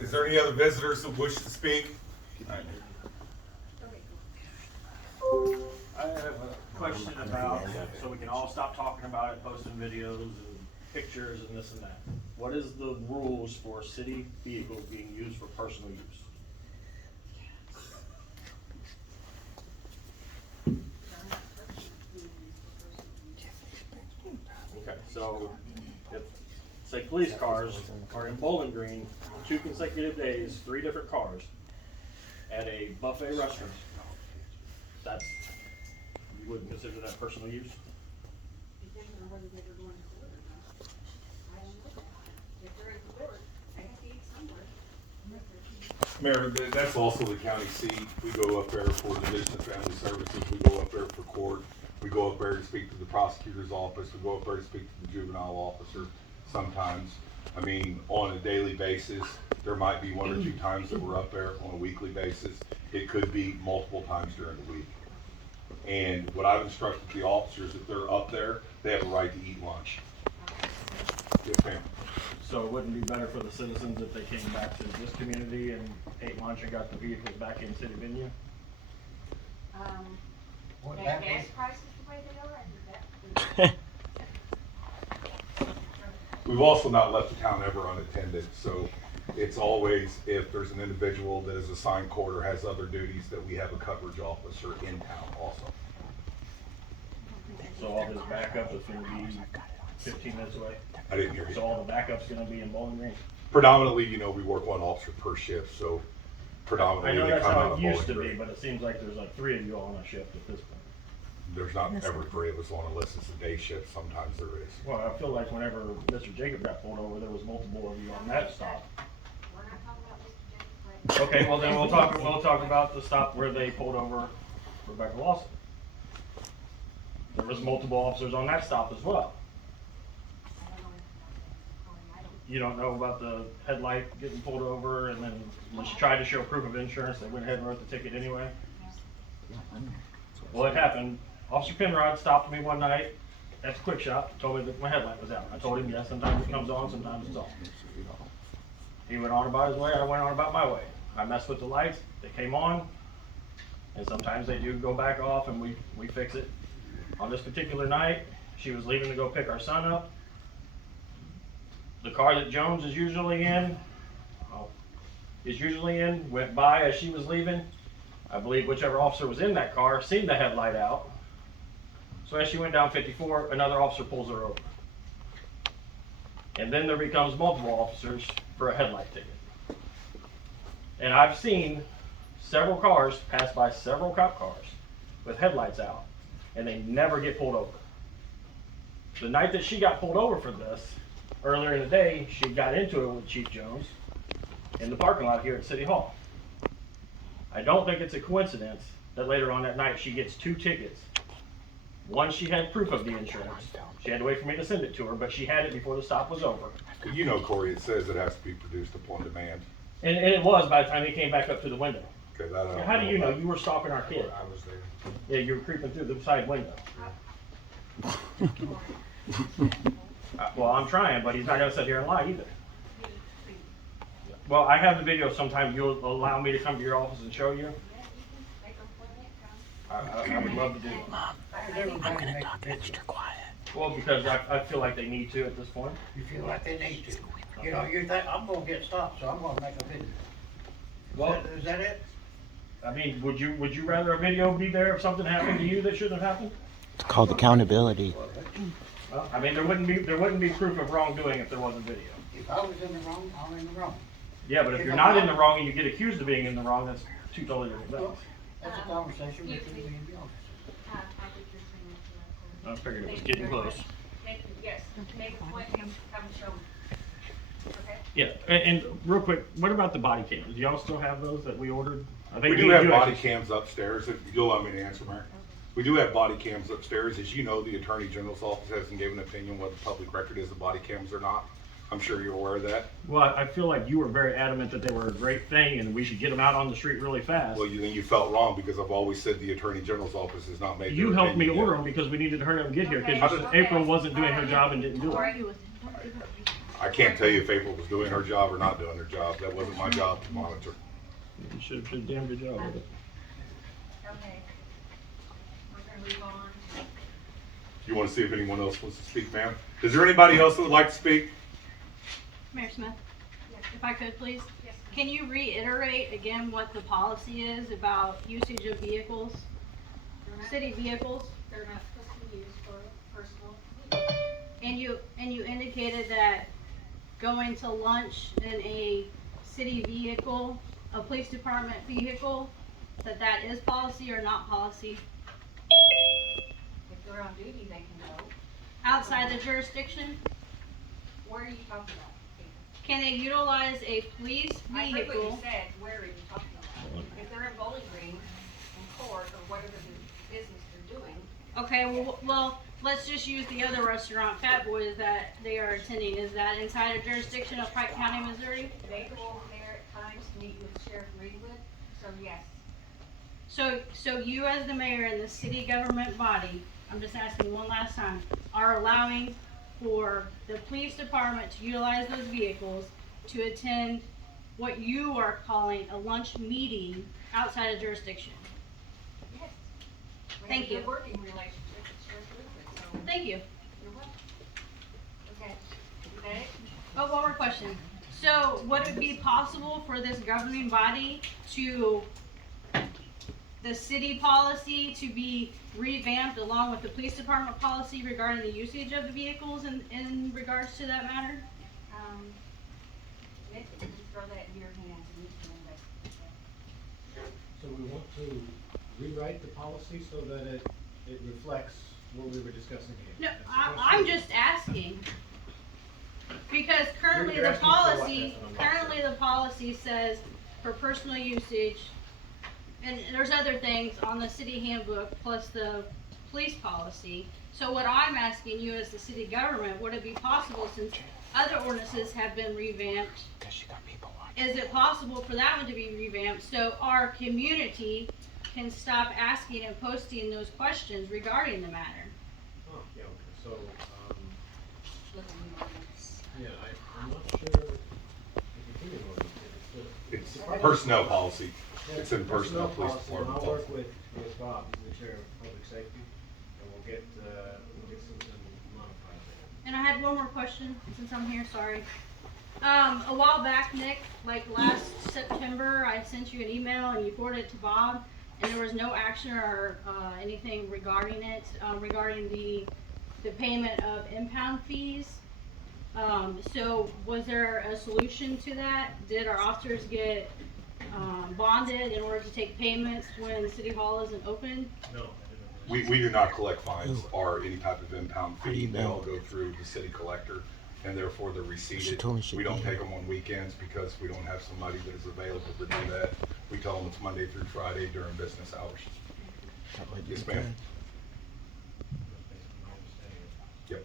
Is there any other visitors who wish to speak? I have a question about, so we can all stop talking about it, posting videos and pictures and this and that. What is the rules for city vehicles being used for personal use? Okay, so if, say, police cars are in Bowling Green on 2 consecutive days, 3 different cars at a buffet restaurant, that's, you wouldn't consider that personal use? Depending on whether they were going to court or not. I don't know that. If they're in court, they have to eat somewhere. Mayor, that's also the county seat. We go up there for Division of Family Services. We go up there for court. We go up there to speak to the prosecutor's office. We go up there to speak to the juvenile officer sometimes. I mean, on a daily basis, there might be 1 or 2 times that we're up there on a weekly basis. It could be multiple times during the week. And what I've instructed the officers, if they're up there, they have a right to eat lunch. Yes, ma'am. So it wouldn't be better for the citizens if they came back to this community and ate lunch and got the vehicles back in city venue? That gas prices the way they are, I think that. We've also not left the town ever unattended, so it's always, if there's an individual that is assigned court or has other duties, that we have a coverage officer in town also. So all his backup is gonna be 15 minutes away? I didn't hear So you. all the backup's gonna be in Bowling Green? Predominantly, you know, we work 1 officer per shift, so I predominantly know they that's come out how of it used to Bowling be, Green. but it seems like there's like 3 of you all on a shift at this point. There's not ever 3 of us on unless it's a day shift. Sometimes there is. Well, I feel like whenever Mr. Jacob got pulled over, there was multiple of you on that stop. We're not talking about Mr. Jacob. Okay, well then we'll talk about the stop where they pulled over Rebecca Lawson. There was multiple officers on that stop as well. You don't know about the headlight getting pulled over, and then when she tried to show proof of insurance, they went ahead and wrote the ticket anyway? Well, it happened. Officer Penrod stopped me one night at the quick shop, told me that my headlight was out. I told him, yes, sometimes it comes on, sometimes it's off. He went on about his way, I went on about my way. I messed with the lights, they came on, and sometimes they do go back off and we fix it. On this particular night, she was leaving to go pick our son up. The car that Jones is usually in, went by as she was leaving. I believe whichever officer was in that car seen the headlight out. So as she went down 54, another officer pulls her over. And then there becomes multiple officers for a headlight ticket. And I've seen several cars pass by several cop cars with headlights out, and they never get pulled over. The night that she got pulled over for this, earlier in the day, she got into it with Chief Jones in the parking lot here at City Hall. I don't think it's a coincidence that later on that night she gets 2 tickets. One, she had proof of the insurance. She had to wait for me to send it to her, but she had it before the stop was over. You know, Corey, it says it has to be produced upon demand. And it was by the time he came back up to the window. Okay, that I don't How do you know? about. You were stalking our kid. I was there. Yeah, you were creeping through the side window. Well, I'm trying, but he's not gonna sit here and lie either. Well, I have the video sometime. You'll allow me to come to your office and show you? I would love to do that. I'm gonna talk extra quiet. Well, because I feel like they need to at this point. You feel like they need to. You know, you think, I'm gonna get stopped, so I'm gonna make a video. Well, Is that it? I mean, would you rather a video be there if something happened to you that shouldn't have happened? It's called accountability. Well, I mean, there wouldn't be proof of wrongdoing if there wasn't video. If I was in the wrong, I'm in the wrong. Yeah, but if you're not in the wrong and you get accused of being in the wrong, that's 2 totally different things. That's a conversation between me and the officer. I figured it was getting close. Yes, make a point, come show me. Okay? Yeah, and real quick, what about the body cams? Do y'all still have those that we ordered? I think We do have body actually- cams upstairs, if you'll allow me to answer, Mayor. We do have body cams upstairs. As you know, the Attorney General's office hasn't given an opinion whether public record is of body cams or not. I'm sure you're aware of that. Well, I feel like you were very adamant that they were a great thing and we should get them out on the street really fast. Well, you felt wrong because I've always said the Attorney General's office has not made. You their helped me opinion order yet. them because we needed to hurry up and get here, Okay. because April wasn't doing her job and didn't do it. Corey, I can't tell you if April was doing her job or not doing her job. That wasn't my job to monitor. You should have done a damn good job with it. Okay. We're gonna move on. You want to see if anyone else wants to speak, ma'am? Is there anybody else that would like to speak? Mayor Smith, Yes. if I could, please. Yes. Can you reiterate again what the policy is about usage of vehicles, They're not- city vehicles? They're not supposed to be used for personal use. And you indicated that going to lunch in a city vehicle, a police department vehicle, that is policy or not policy? If they're on duty, they can go. Outside the jurisdiction, Where are you talking about? can they utilize a police I heard what you vehicle? said, where are you talking about? If they're in Bowling Green, in court, or whatever the business they're doing, Okay, well, let's just use the other restaurant, Fat Boys, that they are attending. Is that inside a jurisdiction of Pike County, Missouri? they go over there at times to meet with Sheriff Greenwood, so yes. So you as the mayor and the city government body, I'm just asking one last time, are allowing for the police department to utilize those vehicles to attend what you are calling a lunch meeting outside of jurisdiction? Yes. We Thank have a you. good working relationship with Sheriff Greenwood, so Thank you. you're welcome. Okay, is that it? Oh, one more question. So would it be possible for this governing body to, the city policy to be revamped along with the police department policy regarding the usage of the vehicles in regards to that matter? Nick, you throw that in your hands and you can investigate that. So we want to rewrite the policy so that it reflects what we were discussing No, here. That's the I'm question. just asking. Because currently You're the asking for what? policy, That's what I'm not currently the policy says for personal usage, and there's other things on the city handbook plus the police policy. So what I'm asking you as the city government, would it be possible, since other ordinances have been revamped, Because you got people watching. is it possible for that one to be revamped so our community can stop asking and posting those questions regarding the matter? Oh, yeah, okay, so, Look at me. yeah, I'm not sure if it's in the ordinance, It's Department- personnel policy. Yeah, It's in personnel police policy, department and I'll work policy. with Bob, he's the chair of public safety, and we'll get something modified there. And I had one more question, since I'm here, sorry. A while back, Nick, like last September, I sent you an email and you forwarded it to Bob, and there was no action or, anything regarding it, regarding the payment of impound fees. So was there a solution to that? Did our officers get, bonded in order to take payments when City Hall isn't open? No, I We do not collect fines or any type of impound How do fee. you They all know? go through the city collector, and therefore they're She receipted. told me she'd We don't be take here. them on weekends because we don't have somebody that is available to do that. We tell them it's Monday through Friday during business hours. That would be Yes, ma'am. good. That's basically my understanding. Yep.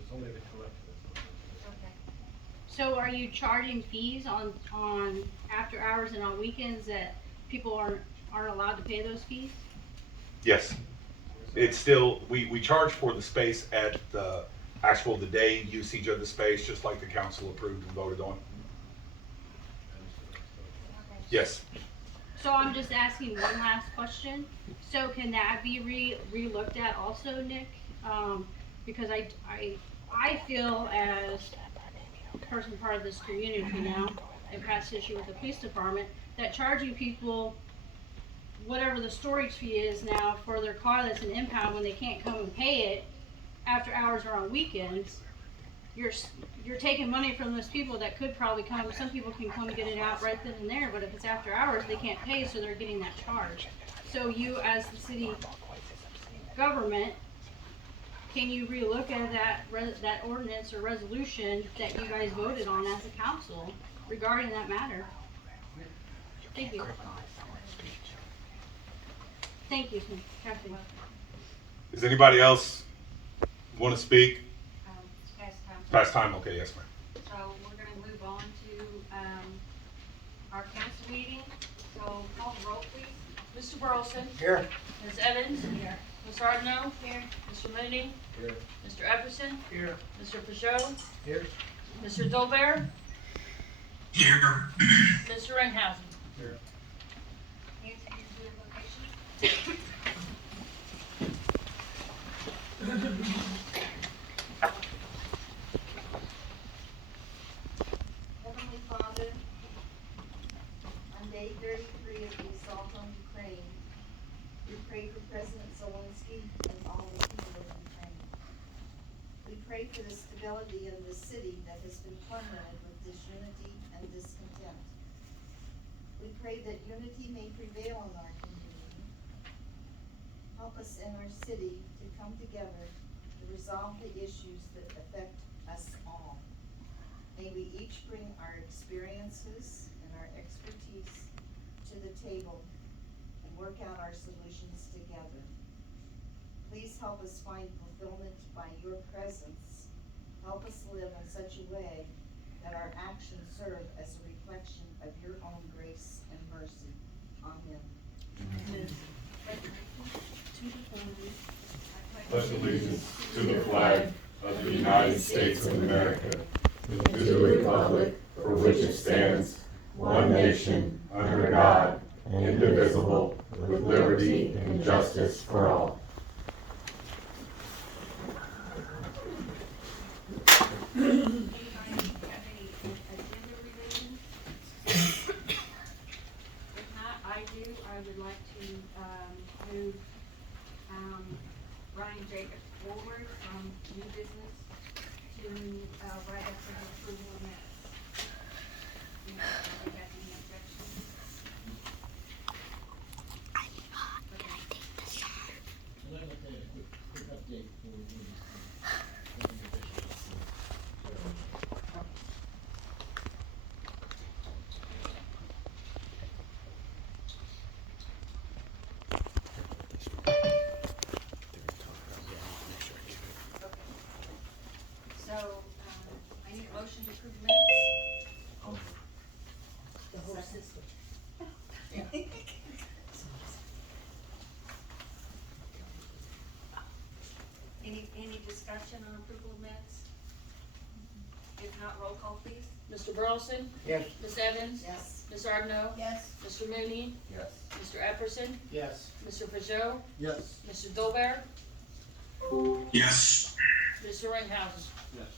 It's only the collector that's not. Okay. So are you charging fees on after hours and on weekends that people aren't allowed to pay those fees? Yes. It's still, we charge for the space at the the day usage of the space, just like the council approved and voted on. Okay. Yes. So I'm just asking one last question. So can that be re-looked at also, Nick? Because I feel as a person part of this community now, and past issue with the police department, that charging people whatever the storage fee is now for their car that's an impound when they can't come and pay it after hours or on weekends, you're taking money from those people that could probably come. Some people can come and get it out right then and there, but if it's after hours, they can't pay, so they're getting that charge. So you, as the city government, can you relook at that ordinance or resolution that you guys voted on as a council regarding that matter? Thank you. Thank you, Kathy. Does anybody else want to speak? It's past time. Past time? Okay, yes, ma'am. So we're gonna move on to, our council meeting. So call the roll, please. Mr. Burleson. Here. Ms. Evans. Here. Ms. Hardino. Here. Mr. Mooney. Here. Mr. Epperson. Here. Mr. Peugeot. Here. Mr. Dolbear. Here. Mr. Ringhausen. Nancy, you do invocation? Heavenly Father, on day 33 of the assault on Ukraine, we pray for President Zelensky and all the people of Ukraine. We pray for the stability of the city that has been tormented with disunity and discontent. We pray that unity may prevail in our community. Help us in our city to come together to resolve the issues that affect us all. May we each bring our experiences and our expertise to the table and work out our solutions together. Please help us find fulfillment by your presence. Help us live in such a way that our actions serve as a reflection of your own grace and mercy. Amen. Pledge allegiance to the flag of the United States of America, and to the republic for which it stands, one nation, under God, indivisible, with liberty and justice for all. Anybody have any agenda revisions? If not, I do. I would like to move Ryan Jacobs forward from new business to right up to the approval of minutes. Anybody have any objections? I'd like to take a quick update before we move So, I need a motion to approve the minutes. The whole system. Any discussion on approval of minutes? If not, roll call please. Mr. Burleson. Yes. Ms. Evans. Yes. Ms. Ardno. Yes. Mr. Mooney. Yes. Mr. Epperson. Yes. Mr. Peugeot. Yes. Mr. Dolbear. Yes. Mr. Ringhausen. Yes.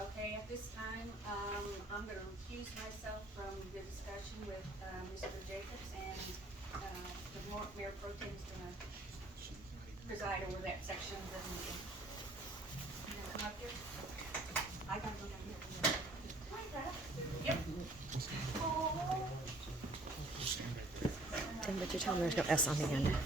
Okay, at this time, I'm gonna recuse myself from the discussion with, Mr. Jacobs, and, the Mayor Pro Tem is gonna preside over that section of the meeting. You gonna come up here? I gotta go down here. Hi, Brad. Yep. But you tell them there's no S on the end.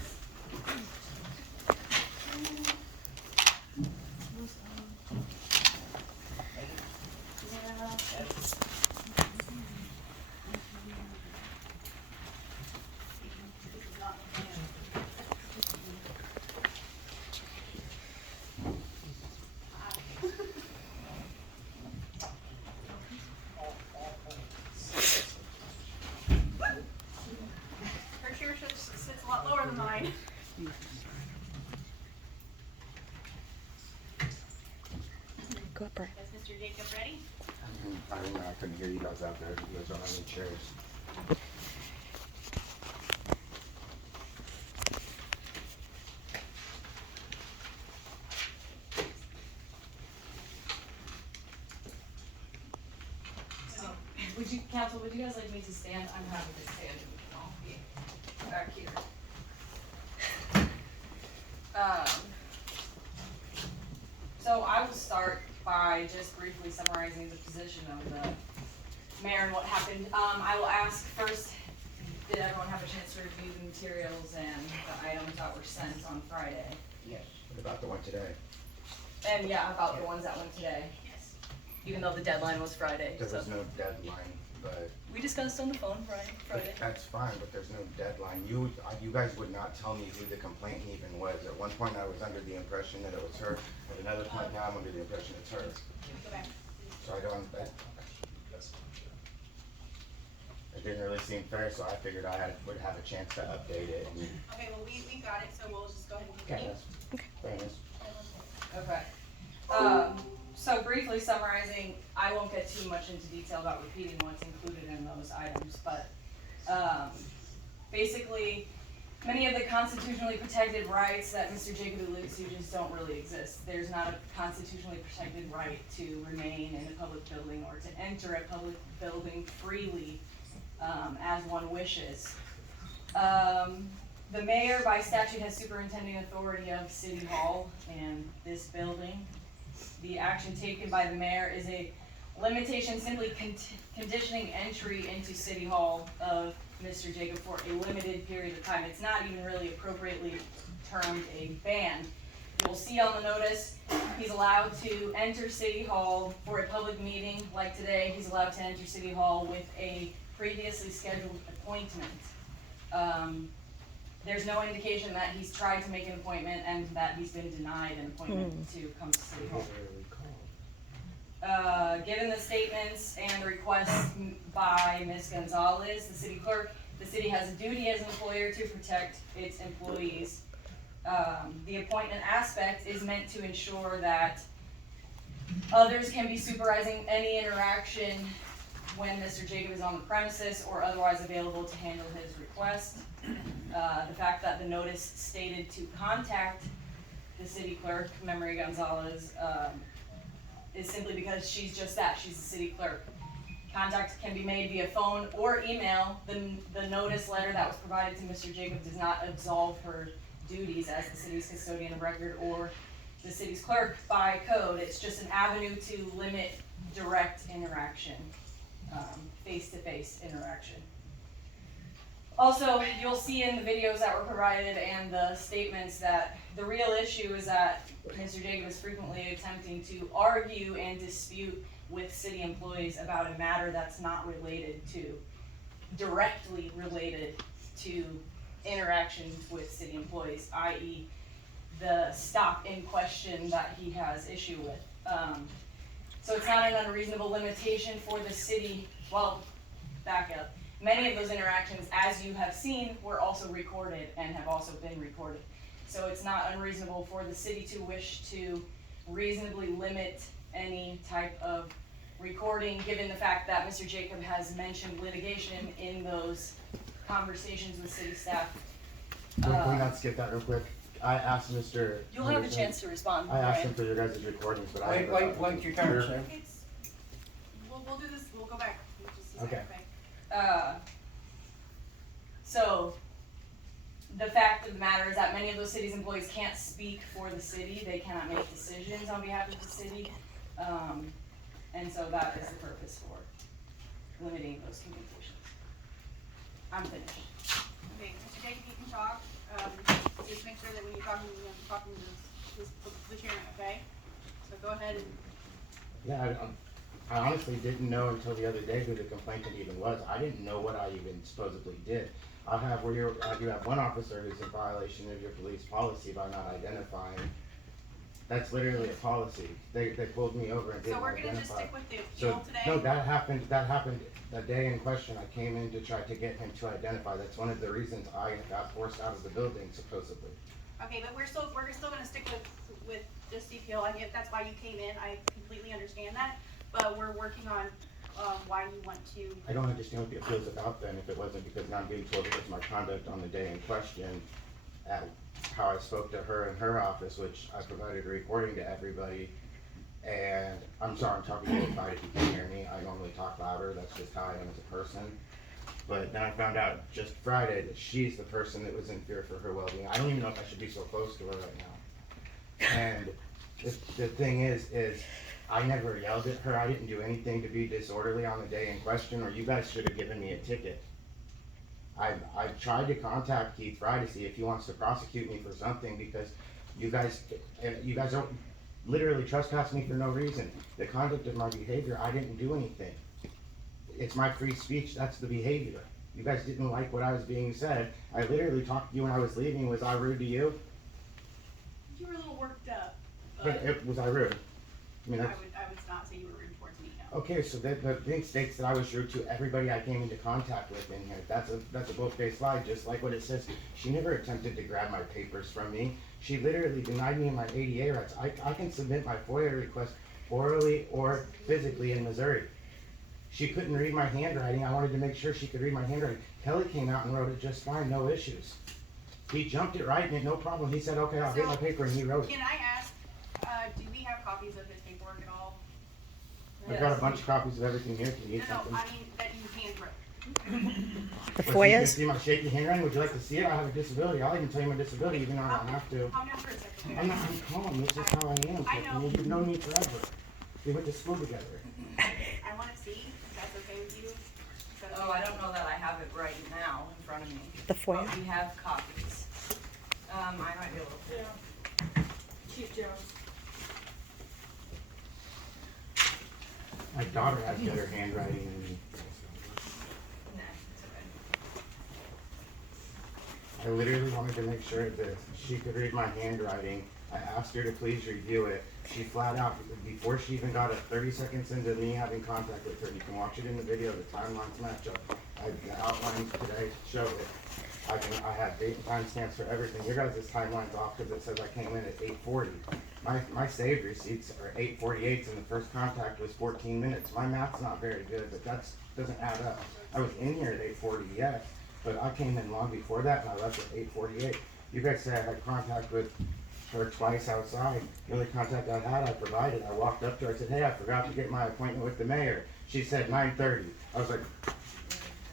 Her chair sits a lot lower than mine. Go up, Brett. Is Mr. Jacob ready? I don't know, I couldn't hear you guys out there. You guys don't have any chairs. Would you, council, would you guys like me to stand? I'm happy to stand, and we can all be back here. So I will start by just briefly summarizing the position of the mayor and what happened. I will ask first, did everyone have a chance to review the materials and the items that were sent on Friday? Yes. What about the one today? And yeah, about the ones that went today, Yes. even though the deadline was Friday, There so. was no deadline, but We discussed on the phone Friday. that's fine, but there's no deadline. You guys would not tell me who the complainant even was. At one point, I was under the impression that it was her. At another point now, I'm under the impression it's her. Go back. So I don't, it didn't really seem fair, so I figured would have a chance to update it. And Okay, well, we got it, so we'll just go ahead and okay, continue. that's fairness. Okay. So briefly, briefly summarizing, I won't get too much into detail about repeating what's included in those items, but, basically, many of the constitutionally protected rights that Mr. Jacob alludes to just don't really exist. There's not a constitutionally protected right to remain in a public building or to enter a public building freely, as one wishes. The mayor by statute has superintending authority of City Hall and this building. The action taken by the mayor is a limitation simply conditioning entry into City Hall of Mr. Jacob for a limited period of time. It's not even really appropriately termed a ban. You'll see on the notice, he's allowed to enter City Hall for a public meeting like today. He's allowed to enter City Hall with a previously scheduled appointment. There's no indication that he's tried to make an appointment and that he's been denied an appointment to come to City Hall. Given the statements and the requests by Ms. Gonzalez, the city clerk, the city has a duty as an employer to protect its employees. The appointment aspect is meant to ensure that others can be supervising any interaction when Mr. Jacob is on the premises or otherwise available to handle his request. The fact that the notice stated to contact the city clerk, Memory Gonzalez, is simply because she's just that, she's the city clerk. Contact can be made via phone or email. The notice letter that was provided to Mr. Jacob does not absolve her duties as the city's custodian of record or the city's clerk by code. It's just an avenue to limit direct interaction, face-to-face interaction. Also, you'll see in the videos that were provided and the statements that the real issue is that Mr. Jacob is frequently attempting to argue and dispute with city employees about a matter that's not directly related to interactions with city employees, i.e. the stop in question that he has issue with. So it's not an unreasonable limitation for the city, well, back up. Many of those interactions, as you have seen, were also recorded and have also been recorded. So it's not unreasonable for the city to wish to reasonably limit any type of recording, given the fact that Mr. Jacob has mentioned litigation in those conversations with city staff. Can we not skip that real quick? I asked Mr. You'll have a chance to respond, I asked Brian. him for your guys' recordings, but I Wait your turn, sir. We'll do this, we'll go back. Okay. So, the fact of the matter is that many of those city's employees can't speak for the city, they cannot make decisions on behalf of the city, and so that is the purpose for limiting those communications. I'm finished. Okay, Mr. Jacob, you can talk, just make sure that when you're talking to the chairman, okay? So go ahead and. Yeah, I honestly didn't know until the other day who the complainant even was. I didn't know what I even supposedly did. You have one officer who's in violation of your police policy by not identifying. That's literally a policy. They pulled me over and didn't So we're gonna just identify. stick with the appeal today? No, that happened the day in question. I came in to try to get him to identify. That's one of the reasons I got forced out of the building, supposedly. Okay, but we're still gonna stick with just the appeal, and if that's why you came in, I completely understand that, but we're working on, why you want to. I don't understand what the appeal is about then, if it wasn't because I'm being told it was my conduct on the day in question, at how I spoke to her in her office, which I provided a recording to everybody. And I'm sorry, I'm talking really quiet if you can't hear me. I normally talk louder, that's just how I am as a person. But then I found out just Friday that she's the person that was in fear for her well-being. I don't even know if I should be so close to her right now. And the thing is I never yelled at her. I didn't do anything to be disorderly on the day in question, or you guys should have given me a ticket. I tried to contact Keith Fry to see if he wants to prosecute me for something, because you guys don't literally trespass me for no reason. The conduct of my behavior, I didn't do anything. It's my free speech, that's the behavior. You guys didn't like what I was being said. I literally talked to you when I was leaving. Was I rude to you? You were a little worked up, But was I rude? I mean, I would not say you were rude towards me, no. okay, so the thing states that I was rude to everybody I came into contact with in here. That's a bold-faced lie, just like what it says. She never attempted to grab my papers from me. She literally denied me my ADA rights. I can submit my FOIA request orally or physically in Missouri. She couldn't read my handwriting. I wanted to make sure she could read my handwriting. Kelly came out and wrote it just fine, no issues. He jumped it right and no problem. He said, okay, I'll get my paper, and he wrote it. Can I ask, do we have copies of his paperwork at all? I've got a bunch of copies of everything here. If you need No, something. I mean, that you hand wrote. The But you can FOIAs? see my shaky handwriting. Would you like to see it? I have a disability. I'll even tell you my disability, even though I don't have to. Calm down for a second. I'm not, I'm calm. This is how I am. I know. Tiffany. You've known me forever. We went to school together. I wanna see, if that's okay with you. Is that Oh, okay? I don't know that I have it right now in front of me. The FOIA? But we have copies. I might be able to. Yeah. Chief Jones. My daughter has better handwriting than me. No, it's okay. I literally wanted to make sure that she could read my handwriting. I asked her to please review it. She flat out, before she even got it, 30 seconds into me having contact with her, you can watch it in the video, the timelines match up. I outlined today to show it. I have date and time stamps for everything. Your guys' timeline's off because it says I came in at 8:40. My saved receipts are 8:48 and the first contact was 14 minutes. My math's not very good, but that doesn't add up. I was in here at 8:40, yes, but I came in long before that and I left at 8:48. You guys say I had contact with her twice outside. The only contact I had, I provided. I walked up to her, I said, hey, I forgot to get my appointment with the mayor. She said 9:30. I was like,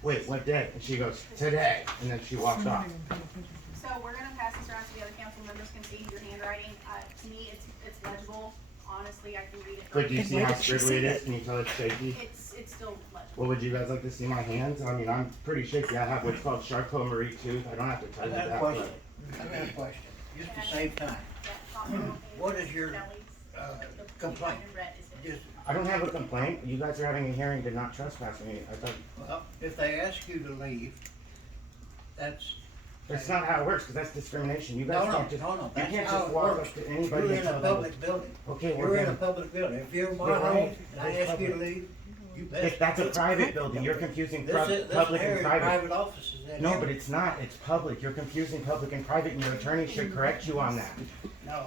wait, what day? And she goes, today. And then she walked off. So we're gonna pass this around so the other council members can see your handwriting. To me, it's legible. Honestly, I can read it. But do you And see why how did she scribbly say it is? that? Can you tell it's shaky? It's still legible. Well, would you guys like to see my hands? I mean, I'm pretty shaky. I have what's called Charcot-Marie tooth. I don't have to tell I you got a that. question, But I got a question, just to save time. What is your, complaint? Just, I don't have a complaint. You guys are having a hearing to not trespass me. I thought, well, if they ask you to leave, that's. that's not how it works, because that's discrimination. You No, guys no, can't just, no, no, you that's can't how just it walk works. up to anybody You're and in a tell them. public building. Okay, well You're in a then, public building. If you're in my But home Ryan, and I that's ask you to public. leave, you if that's a private building, you're confusing This public area and is private. private offices. that No, area. but it's not. It's public. You're confusing public and private, and your attorney should correct you on that. No,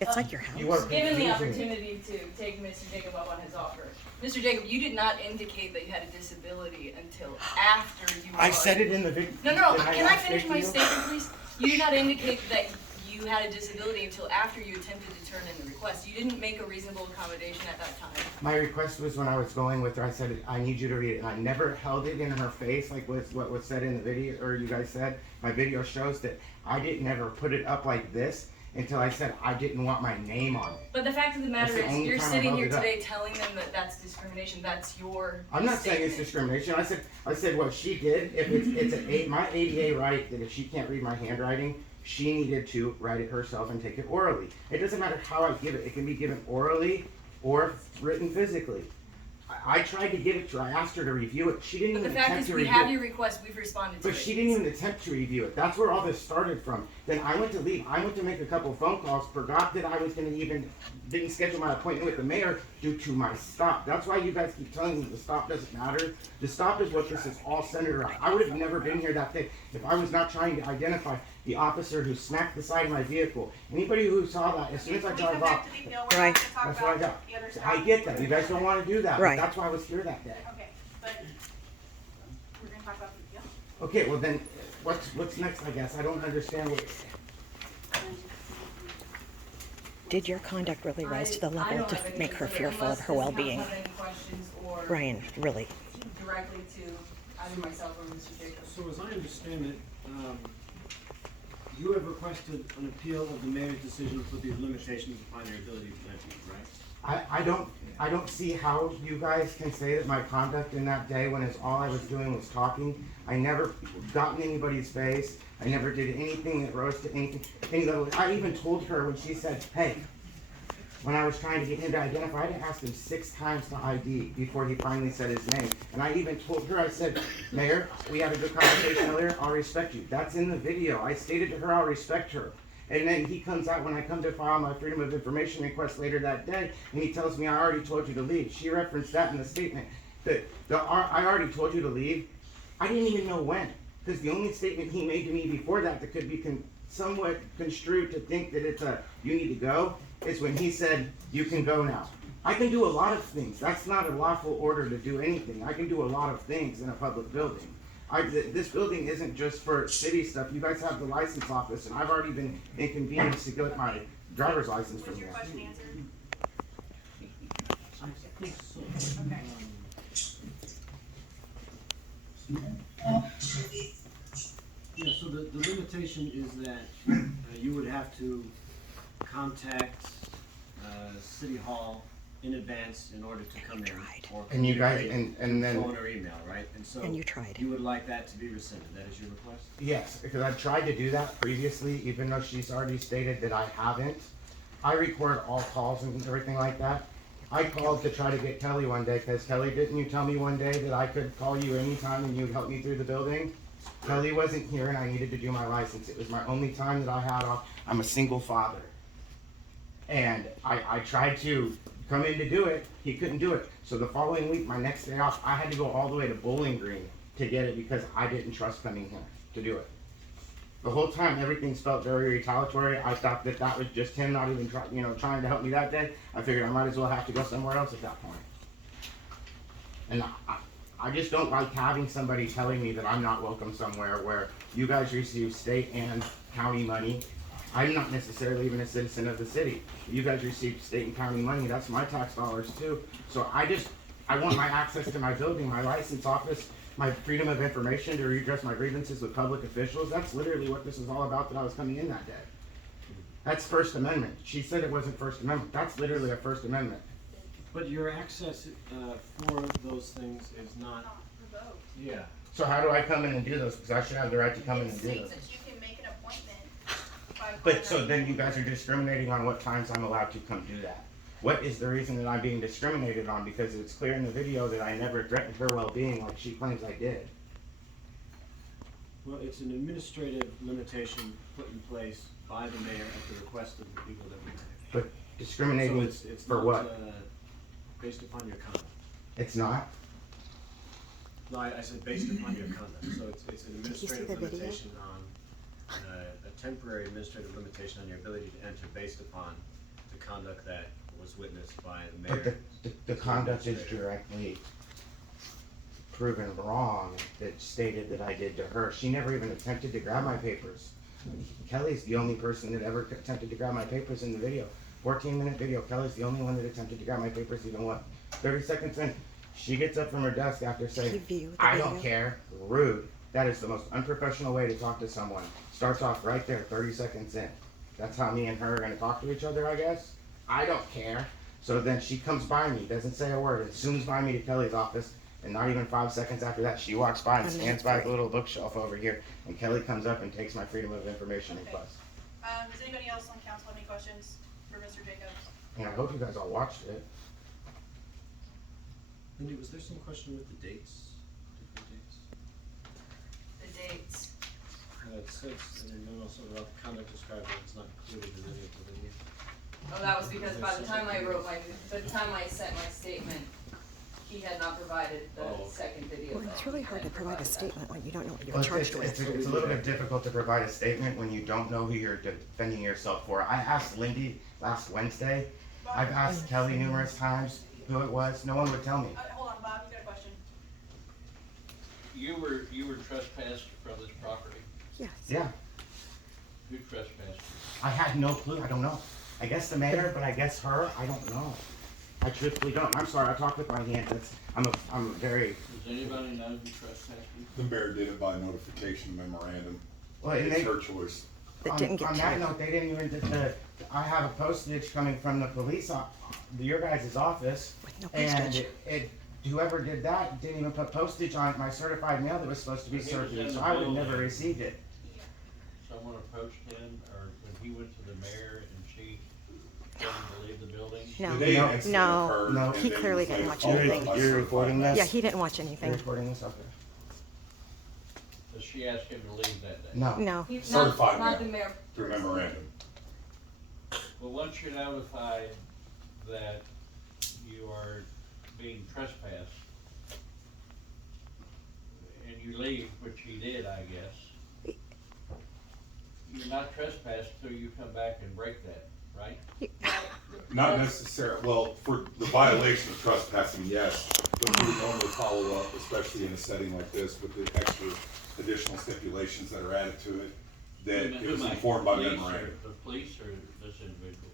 It's like your house. You are Given the confusing me. opportunity to take Mr. Jacob up on his offer. Mr. Jacob, you did not indicate that you had a disability until after you were. I said it in the video. No, can I finish my statement, please? You did not indicate that you had a disability until after you attempted to turn in the request. You didn't make a reasonable accommodation at that time. My request was when I was going with her, I said, I need you to read it. And I never held it in her face like what was said in the video, or you guys said. My video shows that I didn't ever put it up like this until I said I didn't want my name on it. But the fact of the matter That's the is, only you're time I sitting held here it up. today telling them that that's discrimination. That's your I'm not saying it's statement. discrimination. I said what she did, if it's my ADA right that if she can't read my handwriting, she needed to write it herself and take it orally. It doesn't matter how I give it. It can be given orally or written physically. I tried to give it to her. I asked her to review it. She didn't But the even fact attempt is, to we review have it. your request. We've responded to it. But she didn't even attempt to review it. That's where all this started from. Then I went to leave. I went to make a couple of phone calls, forgot that I was gonna didn't schedule my appointment with the mayor due to my stop. That's why you guys keep telling me the stop doesn't matter. The stop is what this is all centered around. I would have never been here that day if I was not trying to identify the officer who smacked the side of my vehicle. Anybody who saw that, as soon as I drive off, Right. that's what I got. I get that. You guys don't wanna do that, but Right. that's why I was here that day. Okay, but we're gonna talk about the deal. Okay, well then, what's next, I guess? I don't understand what. Did your conduct really rise to the I level don't to have any make her further- fearful of unless her the well-being? council has any questions or Ryan, really? directly to either myself or Mr. Jacobs. So as I understand it, you have requested an appeal of the mayor's decision for the limitations upon your ability to levy, right? I don't see how you guys can say that my conduct in that day, when it's all I was doing was talking. I never got in anybody's face. I never did anything that rose to any level. I even told her when she said, hey, when I was trying to get him to identify, I had asked him 6 times to ID before he finally said his name. And I even told her, I said, Mayor, we had a good conversation earlier, I'll respect you. That's in the video. I stated to her, I'll respect her. And then he comes out when I come to file my Freedom of Information request later that day, and he tells me, I already told you to leave. She referenced that in the statement. I already told you to leave. I didn't even know when, because the only statement he made to me before that could be somewhat construed to think that it's you need to go, is when he said, you can go now. I can do a lot of things. That's not a lawful order to do anything. I can do a lot of things in a public building. This building isn't just for city stuff. You guys have the license office, and I've already been inconvenienced to get my driver's license from Was your there. question answered? I think so. Okay. Yeah, so the limitation is that you would have to contact City Hall in advance in order to come in. Or And you guys, communicate and then, phone or email, right? And so And you tried. you would like that to be rescinded, that is your request? yes, because I've tried to do that previously, even though she's already stated that I haven't. I record all calls and everything like that. I called to try to get Kelly one day, because Kelly, didn't you tell me one day that I could call you anytime and you'd help me through the building? Kelly wasn't here and I needed to do my license. It was my only time that I had off. I'm a single father. And I tried to come in to do it, he couldn't do it. So the following week, my next day off, I had to go all the way to Bowling Green to get it because I didn't trust coming here to do it. The whole time, everything felt very retaliatory. I thought that that was just him not even trying to help me that day. I figured I might as well have to go somewhere else at that point. And I just don't like having somebody telling me that I'm not welcome somewhere where you guys receive state and county money. I'm not necessarily even a citizen of the city. You guys receive state and county money, that's my tax dollars too. So I want my access to my building, my license office, my freedom of information to redress my grievances with public officials. That's literally what this is all about that I was coming in that day. That's First Amendment. She said it wasn't First Amendment. That's literally a First Amendment. But your access for those things is not, Revoked. yeah. So how do I come in and do those? Because I should have the right to come in It and do states those. that you can make an appointment by But so calling then you guys are discriminating on what times I'm allowed to come do that. What is the reason that I'm being discriminated on? Because it's clear in the video that I never threatened her well-being like she claims I did. Well, it's an administrative limitation put in place by the mayor at the request of the people that we manage. But discriminating So it's for not, what? based upon your conduct. It's not? No, I said based upon your conduct, so it's an Did you see administrative the video? limitation on, a temporary administrative limitation on your ability to enter based upon the conduct that was witnessed by the But mayor. the conduct is directly proven wrong that stated that I did to her. She never even attempted to grab my papers. Kelly's the only person that ever attempted to grab my papers in the video. 14-minute video, Kelly's the only one that attempted to grab my papers even what? 30 seconds in, she gets up from her desk after saying, Did you view the I don't video? care, rude. That is the most unprofessional way to talk to someone. Starts off right there, 30 seconds in. That's how me and her are gonna talk to each other, I guess. I don't care. So then she comes by me, doesn't say a word, and zooms by me to Kelly's office, and not even 5 seconds after that, she walks by and I'm stands not by the free. little bookshelf over here, and Kelly comes up and takes my freedom of information request. Does anybody else on council have any questions for Mr. Jacobs? And I hope you guys all watched it. Lindy, was there some question with the dates? Different dates? The dates. It says, and then also about the conduct described, it's not included in any of the video. Oh, that was because by the time I sent my statement, he had not provided the second video. Well, it's that really he hard to had provide a provided. statement when you don't know what you're Well, charged with. it's a little bit difficult to provide a statement when you don't know who you're defending yourself for. I asked Lindy last Wednesday. I've asked Kelly numerous times who it was. No one would tell me. Hold on, Bob, you got a question? You were trespassed from this property. Yes. Yeah, Who trespassed? I had no clue. I don't know. I guess the mayor, but I guess her. I don't know. I truthfully don't. I'm sorry. I talk with my hands. I'm very. Does anybody know who trespassed you? The mayor did it by notification memorandum. Well, and It's they, her choice. That didn't get on that checked. note, they didn't even. I have a postage coming from the police, your guys' office, With no and postage. whoever did that didn't even put postage on my certified mail that was supposed to be He was served to in me, the so I would building. never received it. Someone approached him, or when he went to the mayor and she told him to leave the building? No. The day No. incident No. occurred, No. and He then clearly was didn't later watch followed anything. by You're certified recording mail. this? Yeah, he didn't watch You're anything. recording this? Okay. Does she ask him to leave that day? No. No. He's Certified not the mail. mayor. Through memorandum. Well, once you're notified that you are being trespassed, and you leave, which you did, I guess, you're not trespassed till you come back and break that right? Not necessarily, well, for the violation of trespassing, yes, but we would normally follow up, especially in a setting like this, with the extra additional stipulations that are added to it, that it was informed by memorandum. The police or this individual?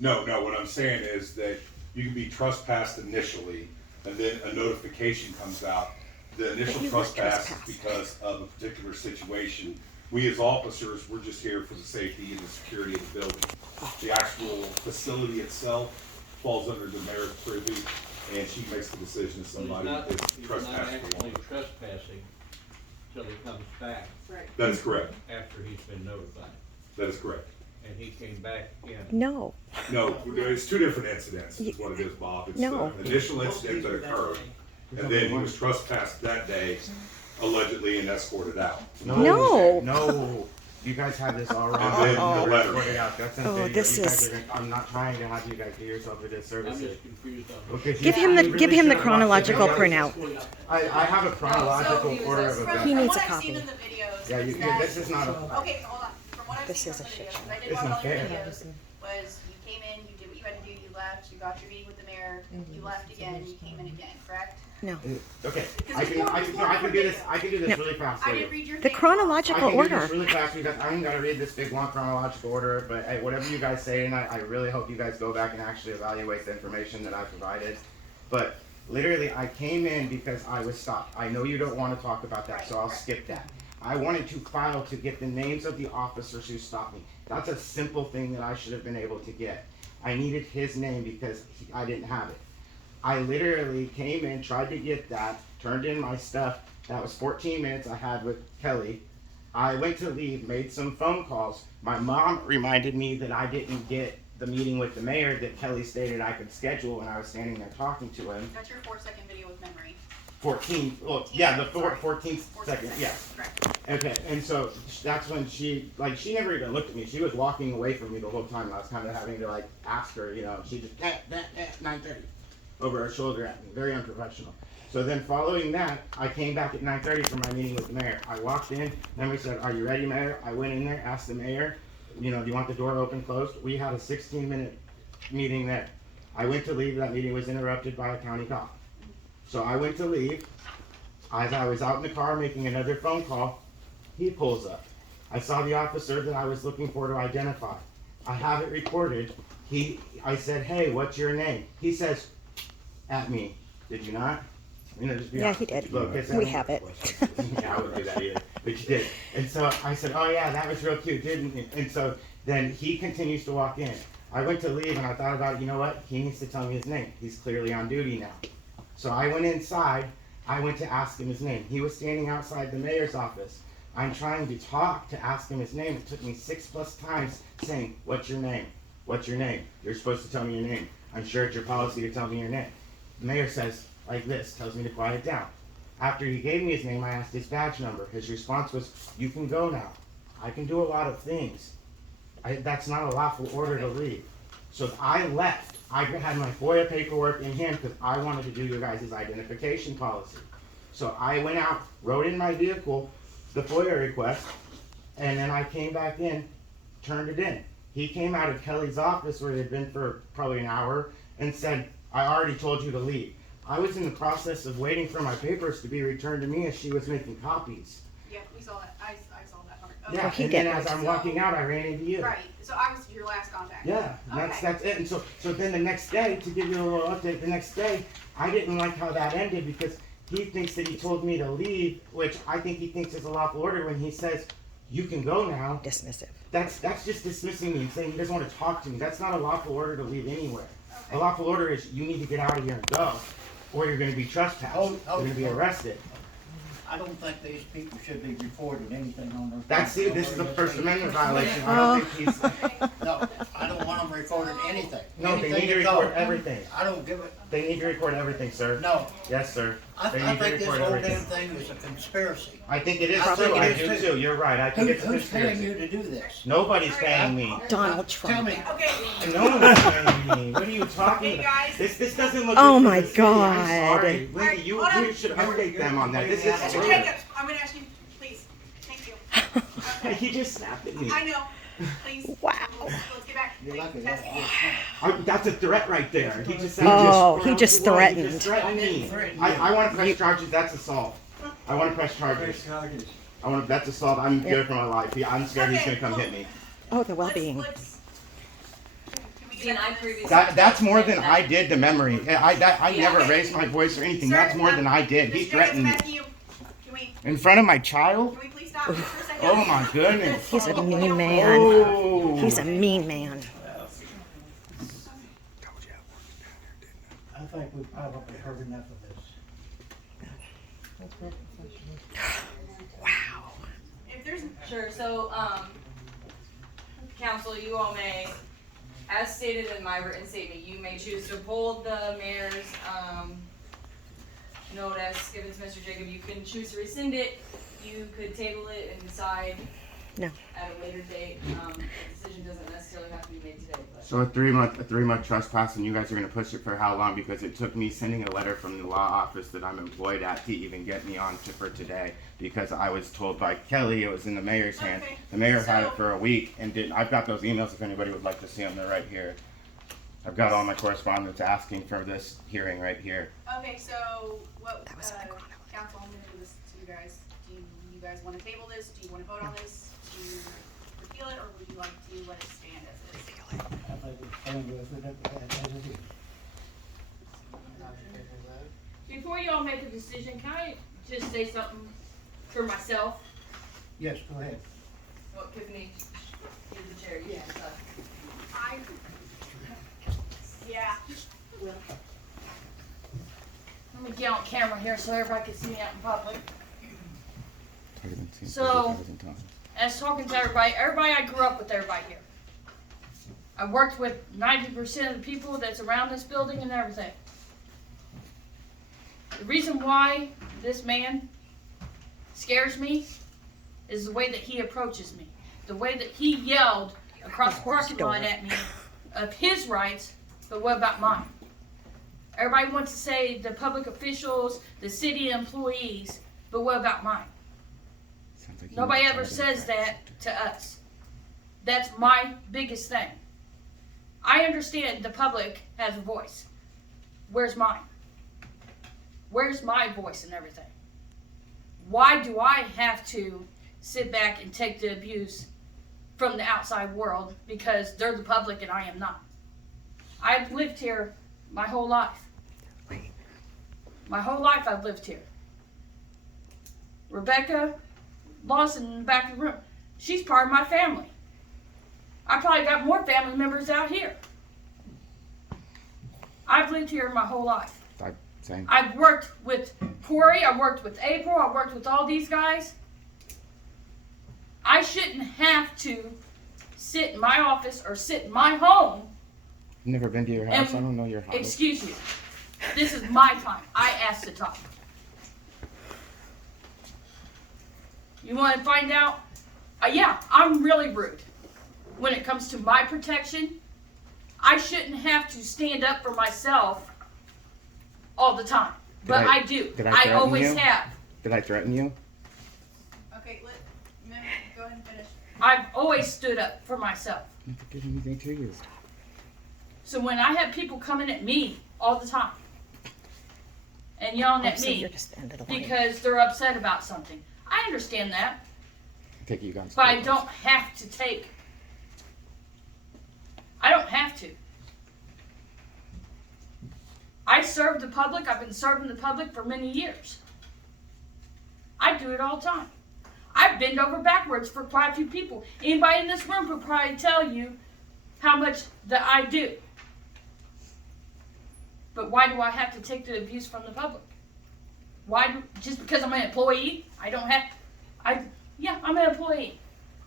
No, what I'm saying is that you can be trespassed initially, and then a notification comes out. The initial you weren't trespass is trespassed. because of a particular situation. We as officers, we're just here for the safety and the security of the building. The actual facility itself falls under the mayor's purview, and she makes the decision if somebody is He's not trespassing. actually trespassing till he comes back Right. That is correct. after he's been notified, That is correct. and he came back in. No, No, it's two different incidents, is what it is, Bob. It's No. the initial incident that occurred, and then he was trespassed that day, allegedly, and escorted out. No. No, you guys have this all wrong. And then the letter. Sort it out. That's Oh, unfair. this You guys is- are gonna- I'm not trying to have you guys do yourself a disservice. I'm just confused on. Because give you- him you the really give him the should've chronological watched the video. printout. I have a chronological he was order of just- events. He From needs what a I've copy. seen in the videos, Yeah, is you, that- this is not a. Okay, hold on. From what I've This seen is from a the shit videos, show. 'cause I did It's watch all your unfair. videos, was you came in, you did what you had to do, you left, you got your meeting with the mayor, you left again, you came in again, correct? No, Okay, Because I there's can more- I there's can more I can do this. video. I can do this No. really fast. I for you. didn't read your the thing. I chronological can do this order. really fast because I'm gonna read this big long chronological order, but hey, whatever you guys say tonight, I really hope you guys go back and actually evaluate the information that I provided. But literally, I came in because I was stopped. I know you don't want to talk about that, so I'll skip that. I wanted to file to get the names of the officers who stopped me. That's a simple thing that I should have been able to get. I needed his name because I didn't have it. I literally came in, tried to get that, turned in my stuff. That was 14 minutes I had with Kelly. I went to leave, made some phone calls. My mom reminded me that I didn't get the meeting with the mayor that Kelly stated I could schedule when I was standing there talking to him. That's your 4-second video with memory. 14, well, yeah, the 14th 14 second, seconds. yes. Correct. Okay, and so that's when she never even looked at me. She was walking away from me the whole time. I was kind of having to ask her, she just, 9:30, over her shoulder at me. Very unprofessional. So then following that, I came back at 9:30 for my meeting with the mayor. I walked in, memory said, "Are you ready, mayor?" I went in there, asked the mayor, do you want the door open, closed? We had a 16-minute meeting there. I went to leave, that meeting was interrupted by a county cop. So I went to leave. As I was out in the car making another phone call, he pulls up. I saw the officer that I was looking for to identify. I have it recorded. I said, "Hey, what's your name?" He says, at me. Did you not? Just be Yeah, honest. he did. Look, We have it. Yeah, I wouldn't do that either, but you did. And so I said, "Oh yeah, that was real cute, didn't you?" And so then he continues to walk in. I went to leave and I thought about, you know what? He needs to tell me his name. He's clearly on duty now. So I went inside. I went to ask him his name. He was standing outside the mayor's office. I'm trying to talk to ask him his name. It took me 6+ times saying, "What's your name? What's your name? You're supposed to tell me your name. I'm sure it's your policy to tell me your name." The mayor says like this, tells me to quiet down. After he gave me his name, I asked his badge number. His response was, "You can go now. I can do a lot of things. That's not a lawful order to leave." So I left. I had my FOIA paperwork in hand because I wanted to do your guys' identification policy. So I went out, wrote in my vehicle the FOIA request, and then I came back in, turned it in. He came out of Kelly's office where they'd been for probably an hour and said, "I already told you to leave." I was in the process of waiting for my papers to be returned to me as she was making copies. Yeah, we saw that. I saw that part. Yeah, he and did. then as I'm walking out, I ran into you. Right, so I was your last contact. Yeah, and Okay. that's it. And so then the next day, to give you a little update, the next day, I didn't like how that ended because he thinks that he told me to leave, which I think he thinks is a lawful order when he says, "You can go now." Dismissive. That's just dismissing me and saying he doesn't want to talk to me. That's not a lawful order to leave anywhere. A lawful order is you need to get out of here and go, or you're going to be trespassed. You're going to be arrested. I don't think these people should be reporting anything on their. That's it. This is a First Amendment violation. I don't think he's. No, I don't want them recording anything. No, they Anything need to at all. record everything. I don't give it, They need to record everything, sir. no. Yes, sir. I They think need to this record whole everything. damn thing is a conspiracy. I think it is I too. think it I is do too. too. You're right. I think it's a Who's paying you conspiracy. to do this? Nobody's paying me. Donald Tell Trump. me, Okay, No one's paying me. What are you talking Hey, about? guys. This doesn't look. Oh good for my the city. I'm God. sorry. Lindsay, Alright, you hold on. should update them on that. This Mr. is weird. Jacobs, I'm gonna ask you, please, thank you. He just snapped at me. I know, please. Wow. Let's get back. You're lucky, Test. That's a threat right there. He just said Oh, he just He threatened. just threatened me. I want to press charges. That's assault. I want to press charges. That's assault. I'm good for my life. I'm scared he's gonna come hit me. Oh, the well-being. Can we See, get and I back to previously. That's more than said I that- did to memory. I never okay. raised my voice or anything. Sir, That's more than I did. He Mr. Jacobs, threatened I'm me asking you, can we in front of my child. please stop just for a second? Oh my goodness. He's a mean man. Oh. He's a mean man. I think we've probably heard enough of this. Wow. If there's, Sure, so, council, you all may, as stated in my written statement, you may choose to pull the mayor's, notice given to Mr. Jacob. You can choose to rescind it. You could table it and decide No. at a later date. The decision doesn't necessarily have to be made today, but. So a three month trespass, and you guys are gonna push it for how long? Because it took me sending a letter from the law office that I'm employed at to even get me on for today. Because I was told by Kelly it was in the mayor's hand. Okay, The mayor had so- it for a week and didn't. I've got those emails if anybody would like to see them. They're right here. I've got all my correspondence asking for this hearing right here. okay, so what, That was quick on it. council, I'm gonna do this to you guys. Do you guys wanna table this? Do you wanna vote on this? Do you repeal it, or would you like to let it stand as it is? I think we're fine with it as it is. Before you all make a decision, can I just say something for myself? Yes, go ahead. What, Tiffany, you're the chair, you can decide. Yeah. Let me get on camera here so everybody can see me out in public. So, as talking to everybody I grew up with everybody here. I worked with 90% of the people that's around this building and everything. The reason why this man scares me is the way that he approaches me. The way that he yelled across the parking lot at me of his rights, but what about mine? Everybody wants to say the public officials, the city employees, but what about mine? Nobody ever says that to us. That's my biggest thing. I understand the public has a voice. Where's mine? Where's my voice and everything? Why do I have to sit back and take the abuse from the outside world because they're the public and I am not? I've lived here my whole life. My whole life I've lived here. Rebecca Lawson in the back of the room, she's part of my family. I probably got more family members out here. I've lived here my whole life. Same. I've worked with Corey, I worked with April, I worked with all these guys. I shouldn't have to sit in my office or sit in my home. Never been to your house. I don't know your house. Excuse me. This is my time. I asked to talk. You want to find out? Yeah, I'm really rude. When it comes to my protection, I shouldn't have to stand up for myself all the time. But I do. Did I I threaten always you? have. Did I threaten you? Okay, go ahead and finish. I've always stood up for myself. I never did anything to you. So when I have people coming at me all the time and yelling at So me you're just end of the line. because they're upset about something, I understand that. Take you guys. But I don't have to take. I don't have to. I serve the public. I've been serving the public for many years. I do it all the time. I bend over backwards for quite a few people. Anybody in this room could probably tell you how much that I do. But why do I have to take the abuse from the public? Just because I'm an employee, I don't have. Yeah, I'm an employee.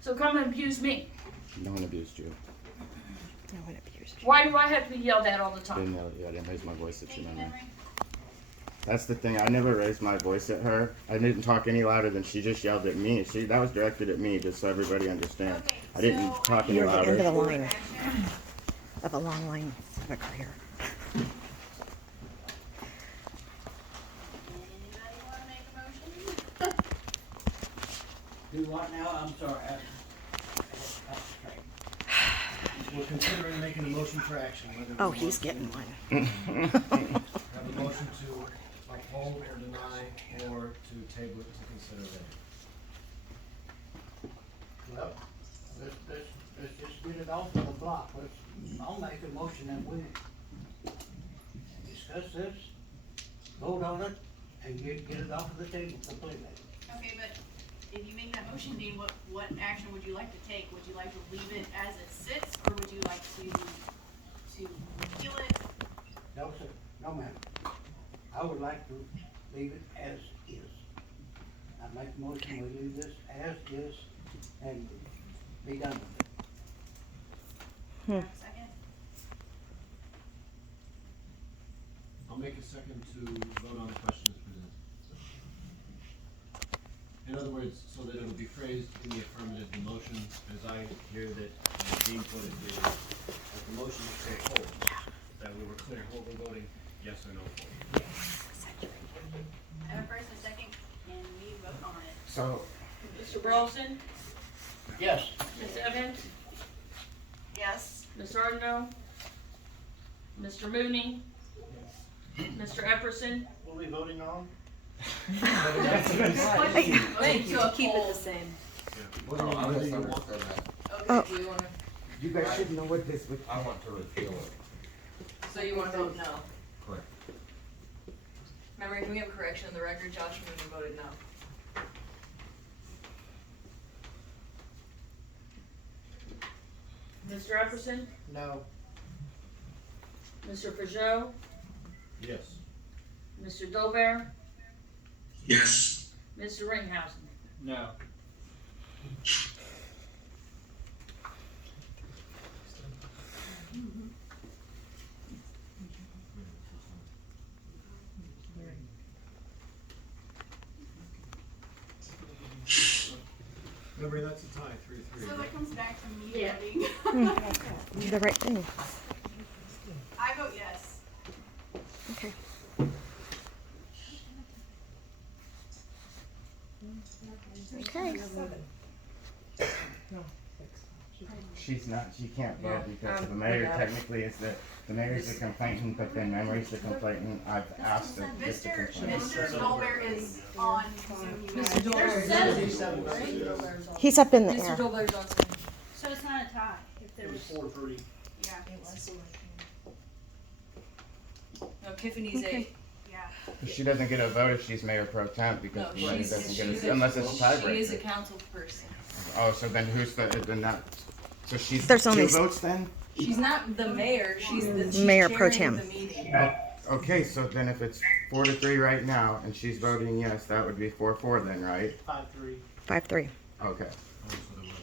So come and abuse me. No one abused you. No one abused you. Why do I have to be yelled at all the time? Didn't yell at you. I didn't raise my voice at you, no. That's the thing. I never raised my voice at her. I didn't talk any louder than she just yelled at me. That was directed at me, just so everybody understands. Okay, I didn't so talk any You're the end of the louder. line of a long line of a career. Anybody wanna make a motion? Do what now? I'm sorry. we're considering making a motion for action, whether. Oh, we he's want getting to one. Have a motion to uphold or deny, or to table it to consider later. Well, let's just get it off of the block. I'll make a motion that we discuss this, vote on it, and get it off of the table completely. Okay, but if you make that motion, Dean, what action would you like to take? Would you like to leave it as it sits, or would you like to kill it? No, sir, no ma'am. I would like to leave it as is. I make a motion, we leave this as is and be done with it. Second? I'll make a second to vote on the questions presented. In other words, so that it'll be phrased in the affirmative, the motion, as I hear that Dean put it, is that the motion is to hold, that we were clear what we're voting, yes or no for. I have a first and a second, and we vote on it. So, Mr. Burleson, Yes. Ms. Evans, Yes. Ms. Ardeno, Mr. Mooney, Mr. Epperson. what are we voting on? Thank you. Keep it the same. Whether you want Oh. Do you wanna, You guys should know what this would. I want to repeal it. so you wanna vote no? Correct. Remember, can we have a correction in the record? Josh Mooney voted no. Mr. Epperson, No. Mr. Peugeot, Yes. Mr. Dolbear, Yes. Mr. Ringhausen. No. Remember, that's a tie, 3-3. So that comes back to me Yeah. voting. The right thing. I vote yes. Okay. Okay. She's not, she can't vote because the mayor technically is the mayor's the complainant, but then Memory's the complainant. I've asked her just to complain. Mr. Dolbear is on Zoom. You guys. There's seven. He's up in the Mr. air. Dolbear's on Zoom. So it's not a tie, if It was there's, 4-3. Yeah, No, Tiffany's Okay. yeah. She doesn't get a vote if she's mayor pro temp because No, the mayor she's, doesn't get she's a, unless it's a she is a tiebreaker. council person. Oh, so then who's the, then that, so she's There's two only votes then? She's not the mayor, she's Mayor pro chairing tem. the meeting. Okay, so then if it's 4-3 right now and she's voting yes, that would be 4-4 then, right? 5-3. 5-3. Okay. Oh, so there was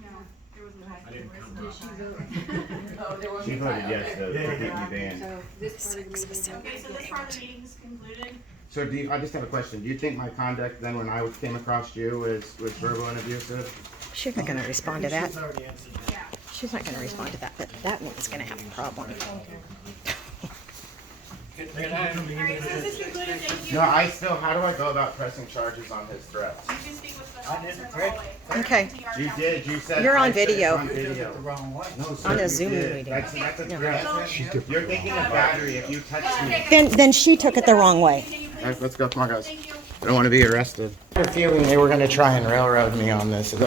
No, there was no. I didn't come There down. was no- Oh, there wasn't She a voted tie, yes okay. to keep you banned. Okay, so this part of the meeting's concluded. So do you, I just have a question. Do you think my conduct then when I came across you was verbal and abusive? She's not gonna respond to that. She's already answered that. Yeah. She's not gonna respond to that, but that means gonna have a problem. Can I? Alright, so this is concluded, thank you. No, I still, how do I go about pressing charges on his threats? You can speak with the I officer didn't in the threat- hallway. Okay. You did, you said. You're on I said it's video. on You took it video. the wrong way. No, sir, On a you Zoom did. meeting. That's a Yeah. threat. You're thinking of battery if you touch me. Then she took it the wrong way. All right, let's go, come on, guys. Thank you. I don't want to be arrested. I have a feeling they were going to try and railroad me on this. I